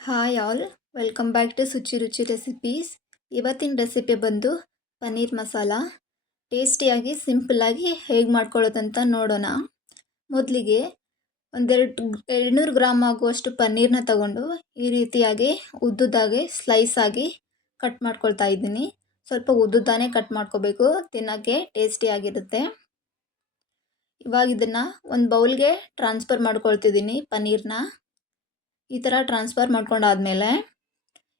Hi all, welcome back to Suchi Ruchi recipes. ಇವತ್ತಿನ recipe ಬಂದು ಪನ್ನೀರ್ ಮಸಾಲ. ಟೇಸ್ಟಿಯಾಗಿ ಸಿಂಪಲ್ಲಾಗಿ ಹೇಗೆ ಮಾಡ್ಕೊಳ್ಳೋದಂತ ನೋಡೋಣ. ಮೊದಲಿಗೆ 200 ಗ್ರಾಮ್ ಆಗುವಷ್ಟು ಪನ್ನೀರನ್ನ ತಗೊಂಡು ಈ ರೀತಿಯಾಗಿ ಉದ್ದುದಾಗಿ ಸ್ಲೈಸ್ ಆಗಿ ಕಟ್ ಮಾಡ್ಕೊಳ್ತಾ ಇದ್ದೀನಿ. ಸ್ವಲ್ಪ ಉದ್ದುದಾನೇ ಕಟ್ ಮಾಡ್ಕೋಬೇಕು, ತಿನ್ನೋಕ್ಕೆ ಟೇಸ್ಟಿಯಾಗಿರುತ್ತೆ. ಇವಾಗ ಇದನ್ನು ಒಂದು ಬೌಲ್ಗೆ ಟ್ರಾನ್ಸ್ಫರ್ ಮಾಡ್ಕೊಳ್ತಿದ್ದೀನಿ ಪನ್ನೀರನ್ನ. ಈ ಥರ ಟ್ರಾನ್ಸ್ಫರ್ ಮಾಡ್ಕೊಂಡಾದ್ಮೇಲೆ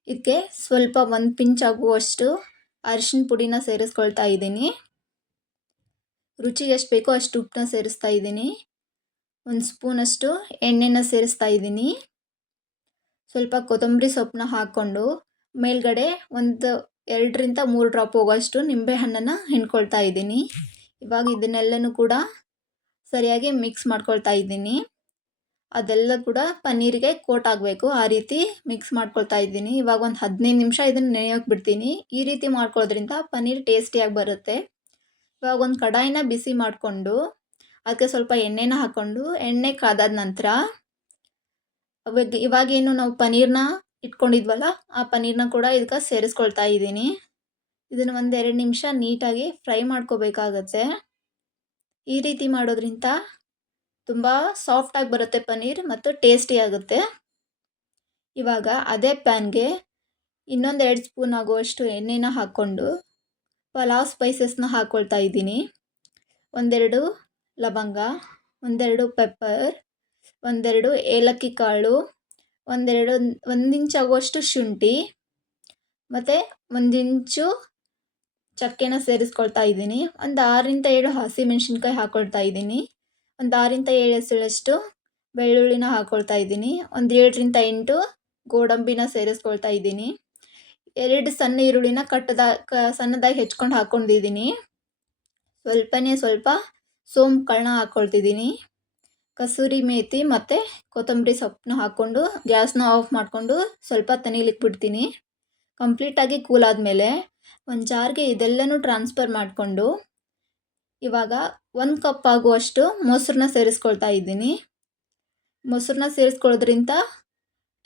ಇದಕ್ಕೆ ಸ್ವಲ್ಪ 1 ಪಿಂಚ್ ಆಗುವಷ್ಟು ಅರಿಶಿನ ಪುಡಿನ ಸೇರಿಸ್ಕೊಳ್ತಾ ಇದ್ದೀನಿ. ರುಚಿಗೆ ಎಷ್ಟು ಬೇಕೋ ಅಷ್ಟು ಉಪ್ಪನ್ನ ಸೇರಿಸ್ತಾ ಇದ್ದೀನಿ. 1 ಸ್ಪೂನಷ್ಟು ಎಣ್ಣೆನ ಸೇರಿಸ್ತಾ ಇದ್ದೀನಿ. ಸ್ವಲ್ಪ ಕೊತ್ತಂಬರಿ ಸೊಪ್ಪನ್ನ ಹಾಕ್ಕೊಂಡು ಮೇಲ್ಗಡೆ 2ರಿಂದ 3 ಡ್ರಾಪ್ ಹೋಗೋಷ್ಟು ನಿಂಬೆಹಣ್ಣನ್ನು ಹಿಂಡ್ಕೊಳ್ತಾ ಇದ್ದೀನಿ. ಇವಾಗ ಇದನ್ನೆಲ್ಲನೂ ಕೂಡ ಸರಿಯಾಗಿ ಮಿಕ್ಸ್ ಮಾಡ್ಕೊಳ್ತಾ ಇದ್ದೀನಿ. ಅದೆಲ್ಲ ಕೂಡ ಪನ್ನೀರಿಗೆ ಕೋಟ್ ಆಗಬೇಕು, ಆ ರೀತಿ ಮಿಕ್ಸ್ ಮಾಡ್ಕೊಳ್ತಾ ಇದ್ದೀನಿ. ಇವಾಗ ಒಂದು 15 ನಿಮಿಷ ಇದನ್ನು ನೆನೆಯೋಕೆ ಬಿಡ್ತೀನಿ. ಈ ರೀತಿ ಮಾಡ್ಕೊಳ್ಳೋದ್ರಿಂದ ಪನ್ನೀರ್ ಟೇಸ್ಟಿಯಾಗಿ ಬರುತ್ತೆ. ಇವಾಗ ಒಂದು ಕಡಾಯಿನ ಬಿಸಿ ಮಾಡಿಕೊಂಡು ಅದಕ್ಕೆ ಸ್ವಲ್ಪ ಎಣ್ಣೆನ ಹಾಕ್ಕೊಂಡು ಎಣ್ಣೆ ಕಾದಾದ ನಂತರ ಇವಾಗೇನು ನಾವು ಪನ್ನೀರನ್ನ ಇಟ್ಕೊಂಡಿದ್ವಲ್ಲ, ಆ ಪನ್ನೀರನ್ನ ಕೂಡ ಇದಕ್ಕೆ ಸೇರಿಸ್ಕೊಳ್ತಾ ಇದ್ದೀನಿ. ಇದನ್ನು 1-2 ನಿಮಿಷ ನೀಟಾಗಿ ಫ್ರೈ ಮಾಡ್ಕೋಬೇಕಾಗತ್ತೆ. ಈ ರೀತಿ ಮಾಡೋದ್ರಿಂದ ತುಂಬ ಸಾಫ್ಟಾಗಿ ಬರುತ್ತೆ ಪನ್ನೀರ್ ಮತ್ತು ಟೇಸ್ಟಿ ಆಗುತ್ತೆ. ಇವಾಗ ಅದೇ ಪ್ಯಾನ್ಗೆ ಇನ್ನೊಂದು 2 ಸ್ಪೂನ್ ಆಗುವಷ್ಟು ಎಣ್ಣೆನ ಹಾಕ್ಕೊಂಡು ಪಲಾವ್ ಸ್ಪೈಸಸ್ನ ಹಾಕ್ಕೊಳ್ತಾ ಇದ್ದೀನಿ. 1-2 ಲವಂಗ, 1-2 ಪೆಪ್ಪರ್, 1-2 ಏಲಕ್ಕಿ ಕಾಳು, 1 ಇಂಚ್ ಆಗುವಷ್ಟು ಶುಂಠಿ ಮತ್ತು 1 ಇಂಚು ಚಕ್ಕೆನ ಸೇರಿಸ್ಕೊಳ್ತಾ ಇದ್ದೀನಿ. ಒಂದು 6-7 ಹಸಿಮೆಣಸಿನ್ಕಾಯಿ ಹಾಕ್ಕೊಳ್ತಾ ಇದ್ದೀನಿ. ಒಂದು 6-7 ಎಸಳಷ್ಟು ಬೆಳ್ಳುಳ್ಳಿನ ಹಾಕ್ಕೊಳ್ತಾ ಇದ್ದೀನಿ. 7-8 ಗೋಡಂಬಿನ ಸೇರಿಸ್ಕೊಳ್ತಾ ಇದ್ದೀನಿ. 2 ಸಣ್ಣ ಈರುಳ್ಳಿನ ಸಣ್ಣದಾಗಿ ಹೆಚ್ಕೊಂಡು ಹಾಕ್ಕೊಂಡಿದ್ದೀನಿ. ಸ್ವಲ್ಪ ಸೋಂಪು ಕಾಳನ್ನ ಹಾಕ್ಕೊಳ್ತಿದ್ದೀನಿ. ಕಸೂರಿ ಮೇಥಿ ಮತ್ತು ಕೊತ್ತಂಬರಿ ಸೊಪ್ಪನ್ನ ಹಾಕ್ಕೊಂಡು ಗ್ಯಾಸ್ನ ಆಫ್ ಮಾಡಿಕೊಂಡು ಸ್ವಲ್ಪ ತಣಿಲಿಕ್ಕೆ ಬಿಡ್ತೀನಿ. ಕಂಪ್ಲೀಟಾಗಿ ಕೂಲ್ ಆದಮೇಲೆ ಒಂದು ಜಾರ್ಗೆ ಇದೆಲ್ಲನೂ ಟ್ರಾನ್ಸ್ಫರ್ ಮಾಡಿಕೊಂಡು ಇವಾಗ 1 ಕಪ್ ಆಗುವಷ್ಟು ಮೊಸರನ್ನ ಸೇರಿಸ್ಕೊಳ್ತಾ ಇದ್ದೀನಿ. ಮೊಸರನ್ನ ಸೇರಿಸ್ಕೊಳ್ಳೋದ್ರಿಂದ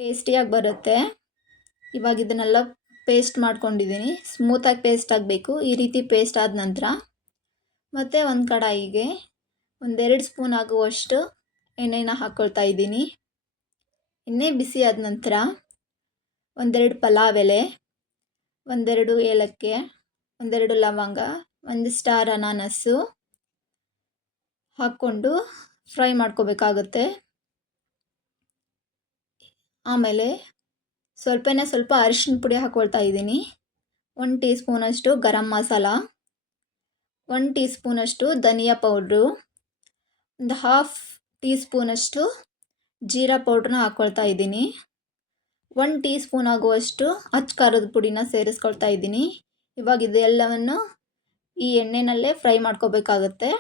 ಟೇಸ್ಟಿಯಾಗಿ ಬರುತ್ತೆ. ಇವಾಗ ಇದನ್ನೆಲ್ಲ ಪೇಸ್ಟ್ ಮಾಡ್ಕೊಂಡಿದ್ದೀನಿ. ಸ್ಮೂತಾಗಿ ಪೇಸ್ಟ್ ಆಗಬೇಕು. ಈ ರೀತಿ ಪೇಸ್ಟ್ ಆದ ನಂತರ ಮತ್ತು ಒಂದು ಕಡಾಯಿಗೆ 1-2 ಸ್ಪೂನ್ ಆಗುವಷ್ಟು ಎಣ್ಣೆನ ಹಾಕ್ಕೊಳ್ತಾ ಇದ್ದೀನಿ. ಎಣ್ಣೆ ಬಿಸಿ ಆದ ನಂತರ 1-2 ಪಲಾವ್ ಎಲೆ, 1-2 ಏಲಕ್ಕಿ, 1-2 ಲವಂಗ, 1 ಸ್ಟಾರ್ ಅನಾನಸ್ಸು ಹಾಕ್ಕೊಂಡು ಫ್ರೈ ಮಾಡ್ಕೋಬೇಕಾಗುತ್ತೆ. ಆಮೇಲೆ ಸ್ವಲ್ಪ ಅರಿಶಿನ ಪುಡಿ ಹಾಕ್ಕೊಳ್ತಾ ಇದ್ದೀನಿ. 1 ಟೀ ಸ್ಪೂನಷ್ಟು ಗರಂ ಮಸಾಲ, 1 ಟೀ ಸ್ಪೂನಷ್ಟು ಧನಿಯಾ ಪೌಡ್ರು, 1/2 ಟೀ ಸ್ಪೂನಷ್ಟು ಜೀರಾ ಪೌಡ್ರನ್ನ ಹಾಕ್ಕೊಳ್ತಾ ಇದ್ದೀನಿ. 1 ಟೀ ಸ್ಪೂನ್ ಆಗುವಷ್ಟು ಅಚ್ಚ ಖಾರದ ಪುಡಿನ ಸೇರಿಸ್ಕೊಳ್ತಾ ಇದ್ದೀನಿ. ಇವಾಗ ಇದೆಲ್ಲವನ್ನು ಈ ಎಣ್ಣೆನಲ್ಲೇ ಫ್ರೈ ಮಾಡ್ಕೋಬೇಕಾಗತ್ತೆ.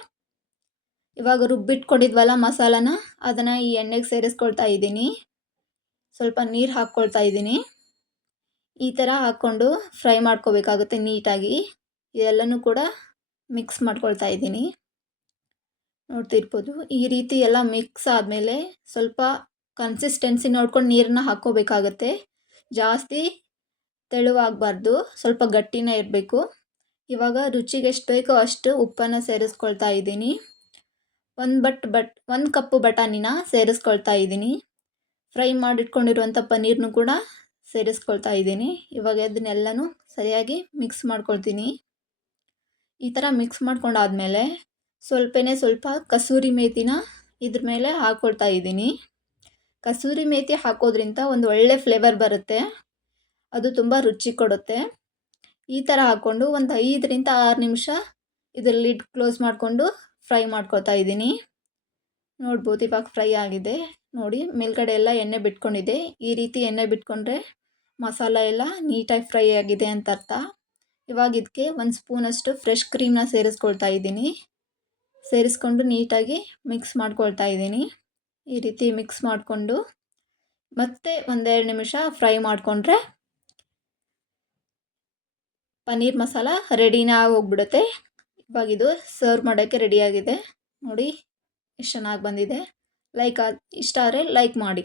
ಇವಾಗ ರುಬ್ಬಿಟ್ಕೊಂಡಿದ್ವಲ್ಲ ಮಸಾಲಾನ, ಅದನ್ನು ಈ ಎಣ್ಣೆಗೆ ಸೇರಿಸ್ಕೊಳ್ತಾ ಇದ್ದೀನಿ. ಸ್ವಲ್ಪ ನೀರು ಹಾಕ್ಕೊಳ್ತಾ ಇದ್ದೀನಿ. ಈ ಥರ ಹಾಕ್ಕೊಂಡು ಫ್ರೈ ಮಾಡ್ಕೋಬೇಕಾಗುತ್ತೆ ನೀಟಾಗಿ. ಇದೆಲ್ಲನೂ ಕೂಡ ಮಿಕ್ಸ್ ಮಾಡ್ಕೊಳ್ತಾ ಇದ್ದೀನಿ. ನೋಡ್ತಿರ್ಬೋದು, ಈ ರೀತಿ ಎಲ್ಲ ಮಿಕ್ಸ್ ಆದಮೇಲೆ ಸ್ವಲ್ಪ ಕನ್ಸಿಸ್ಟೆನ್ಸಿ ನೋಡ್ಕೊಂಡು ನೀರನ್ನ ಹಾಕ್ಕೋಬೇಕಾಗತ್ತೆ. ಜಾಸ್ತಿ ತೆಳುವಾಗಬಾರ್ದು, ಸ್ವಲ್ಪ ಗಟ್ಟಿನೇ ಇರಬೇಕು. ಇವಾಗ ರುಚಿಗೆ ಎಷ್ಟು ಬೇಕೋ ಅಷ್ಟು ಉಪ್ಪನ್ನು ಸೇರಿಸ್ಕೊಳ್ತಾ ಇದ್ದೀನಿ. 1 ಕಪ್ಪು ಬಟಾಣಿನ ಸೇರಿಸ್ಕೊಳ್ತಾ ಇದ್ದೀನಿ. ಫ್ರೈ ಮಾಡಿಟ್ಕೊಂಡಿರುವಂಥ ಪನ್ನೀರ್ನು ಕೂಡ ಸೇರಿಸ್ಕೊಳ್ತಾ ಇದ್ದೀನಿ. ಇವಾಗ ಇದನ್ನೆಲ್ಲನೂ ಸರಿಯಾಗಿ ಮಿಕ್ಸ್ ಮಾಡ್ಕೊಳ್ತೀನಿ. ಈ ಥರ ಮಿಕ್ಸ್ ಮಾಡ್ಕೊಂಡಾದ್ಮೇಲೆ ಸ್ವಲ್ಪ ಕಸೂರಿ ಮೇಥಿನ ಇದ್ರ ಮೇಲೆ ಹಾಕ್ಕೊಳ್ತಾ ಇದ್ದೀನಿ. ಕಸೂರಿ ಮೇಥಿ ಹಾಕೋದ್ರಿಂದ ಒಂದು ಒಳ್ಳೆ ಫ್ಲೇವರ್ ಬರುತ್ತೆ, ಅದು ತುಂಬ ರುಚಿ ಕೊಡುತ್ತೆ. ಈ ಥರ ಹಾಕ್ಕೊಂಡು ಒಂದು 5-6 ನಿಮಿಷ ಇದ್ರ ಲಿಡ್ ಕ್ಲೋಸ್ ಮಾಡಿಕೊಂಡು ಫ್ರೈ ಮಾಡ್ಕೊಳ್ತಾ ಇದ್ದೀನಿ. ನೋಡ್ಬೋದು, ಇವಾಗ ಫ್ರೈ ಆಗಿದೆ. ನೋಡಿ, ಮೇಲ್ಗಡೆ ಎಲ್ಲ ಎಣ್ಣೆ ಬಿಟ್ಕೊಂಡಿದೆ. ಈ ರೀತಿ ಎಣ್ಣೆ ಬಿಟ್ಕೊಂಡ್ರೆ ಮಸಾಲ ಎಲ್ಲ ನೀಟಾಗಿ ಫ್ರೈ ಆಗಿದೆ ಅಂತ ಅರ್ಥ. ಇವಾಗ ಇದಕ್ಕೆ 1 ಸ್ಪೂನಷ್ಟು ಫ್ರೆಶ್ ಕ್ರೀಮ್ನ ಸೇರಿಸ್ಕೊಳ್ತಾ ಇದ್ದೀನಿ. ಸೇರಿಸ್ಕೊಂಡು ನೀಟಾಗಿ ಮಿಕ್ಸ್ ಮಾಡ್ಕೊಳ್ತಾ ಇದ್ದೀನಿ. ಈ ರೀತಿ ಮಿಕ್ಸ್ ಮಾಡಿಕೊಂಡು ಮತ್ತೆ 1-2 ನಿಮಿಷ ಫ್ರೈ ಮಾಡಿಕೊಂಡ್ರೆ ಪನ್ನೀರ್ ಮಸಾಲ ರೆಡಿನೇ ಹೋಗ್ಬಿಡುತ್ತೆ. ಇವಾಗ ಇದು ಸರ್ವ್ ಮಾಡೋಕ್ಕೆ ರೆಡಿಯಾಗಿದೆ. ನೋಡಿ ಎಷ್ಟು ಚೆನ್ನಾಗಿ ಬಂದಿದೆ. ಇಷ್ಟ ಆದರೆ ಲೈಕ್ ಮಾಡಿ.